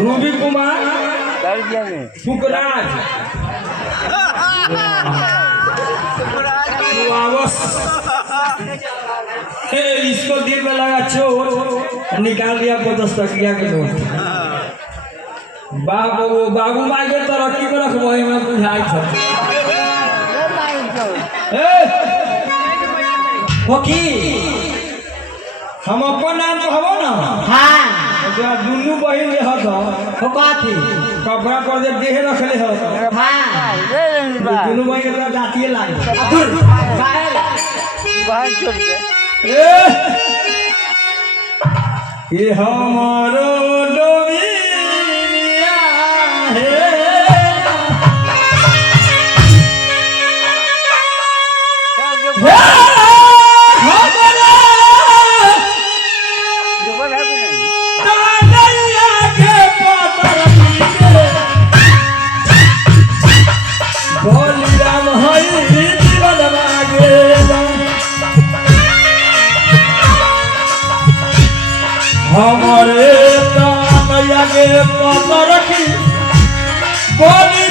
Ruby Kumar फुकराज इसको दिल में लगा चोट निकाल दिया 50 टकिया के नोट। बाबू माई के तरक्की में रखबो में बुझाई छ होकी हम अपन नाम कहबो ना। हां दुनू बहिन ले हत हो काथी कपड़ा पर दे देह रखले हो। हां दुनू बहिन के दातिए लाग काहे बाहर छोड़ के ये हमारो डोबिया है हमारे तामया के पता रखी बोली